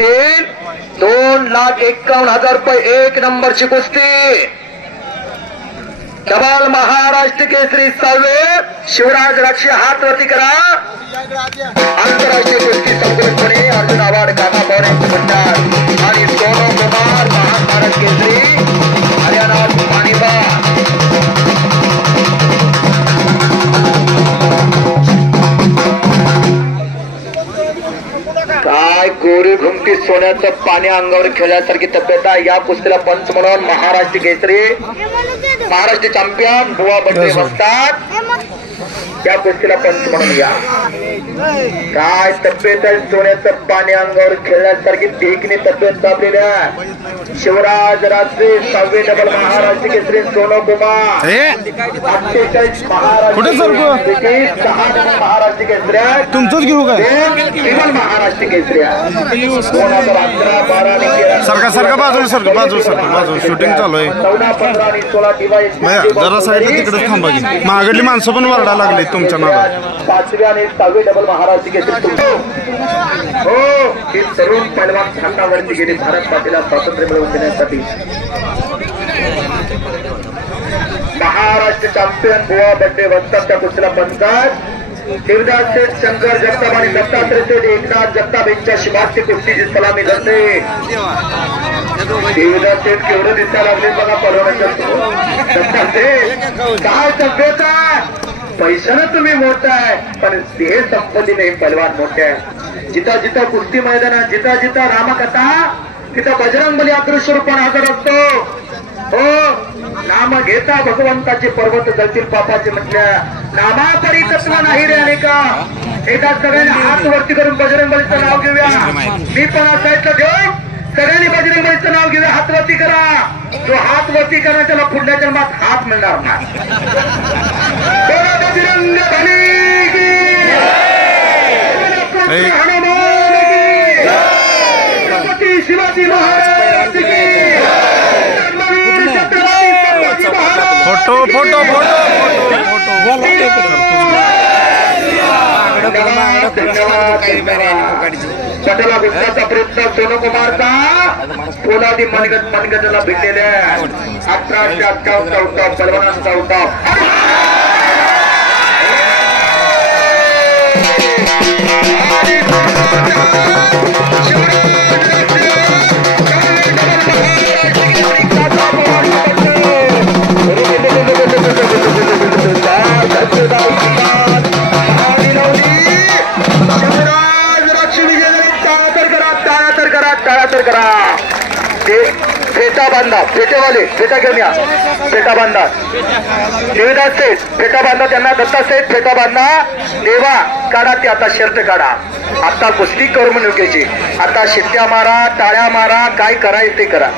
तीन 2,51,000 रुपये 1 नंबरची कुस्ती. डबल महाराष्ट्र केसरी 6वे शिवराज राक्षी हात वरती करा. आंतरराष्ट्रीय कुस्ती संकुलपणे अर्जुन अवॉर्ड काका पवार मंडळ आणि सोनू कुमार महान भारत केसरी हरियाणा पाणीपत. काय गोरी घुमटी सोन्याचं पाणी अंगावर खेळल्यासारखी तब्येत आहे. या कुस्तीला पंच म्हणून महाराष्ट्र केसरी महाराष्ट्र चॅम्पियन बुवा बंडे बसतात. या कुस्तीला पंच म्हणून या. काय तब्येत आहे, सोन्याचं पाणी अंगावर खेळल्यासारखी देखणी तब्येत दाबलेली आहे. शिवराज रात्री 6वे डबल महाराष्ट्र केसरी सोनू कुमार 48 महाराष्ट्र केसरी तुमचंच घेऊ काय महाराष्ट्र केसरी सारखा बाजूला शूटिंग चालू आहे. 14, 15 आणि 16 डिवाइस जरा साईडला तिकडेच थांबा की महागडली माणसं पण वरडा लागली तुमच्या नावात. 5वे आणि 6वे डबल महाराष्ट्र केसरी हो ही तरुण पैलवान छातावरती गेली भारत मातेला स्वातंत्र्य मिळवून देण्यासाठी. महाराष्ट्र चॅम्पियन बुवा बंडे बसतात. त्या कुस्तीला पंचायत देवदास सेठ शंकर जगताप आणि दत्तात्रय सेठ एकनाथ जगताप यांच्या शिवाची कुस्तीची सलामी करते. देवदास सेठ केवढं दिसायला लागले बघा पलवानाच्या. दत्तात्रय सेठ काय तब्येत आहे, पैशानं तुम्ही मोठा आहे पण देह संपत्तीने हे पलवान मोठे आहे. जिथं जिथं कुस्ती मैदानात जिथं जिथं रामकथा तिथं बजरंगबली अदृश्य रूपाने हजर असतो. हो नाम घेता भगवंताचे पर्वत जळतील पापाचे म्हटल्या. नामापरी तत्व नाही रे अनेका. एकदा सगळ्यांनी हात वरती करून बजरंगबलीचं नाव घेऊया. मी पण असायचं देऊ सगळ्यांनी बजरंगबलीचं नाव घेऊया. हात वरती करा. जो हात वरती करा त्याला पुढल्या जन्मात हात मिळणार नाही. बजरंग बली की छत्रपती शिवाजी महाराज की. फोटो पटाला घुसण्याचा प्रयत्न सोनू कुमारचा पोलादी मनगटाला भिडलेल्या 1858 उठाव पलवानांचा उठाव. फेटा बांधा फेटेवाले फेटा घेऊन या. फेटा बांधा देवदास सेठ फेटा बांधा त्यांना. दत्ता सेठ फेटा बांधा. देवा काढा ते आता शर्त काढा. आता कुस्ती करू म्हणून घ्यायची. आता शिट्ट्या मारा टाळ्या मारा काय करायचं ते करा.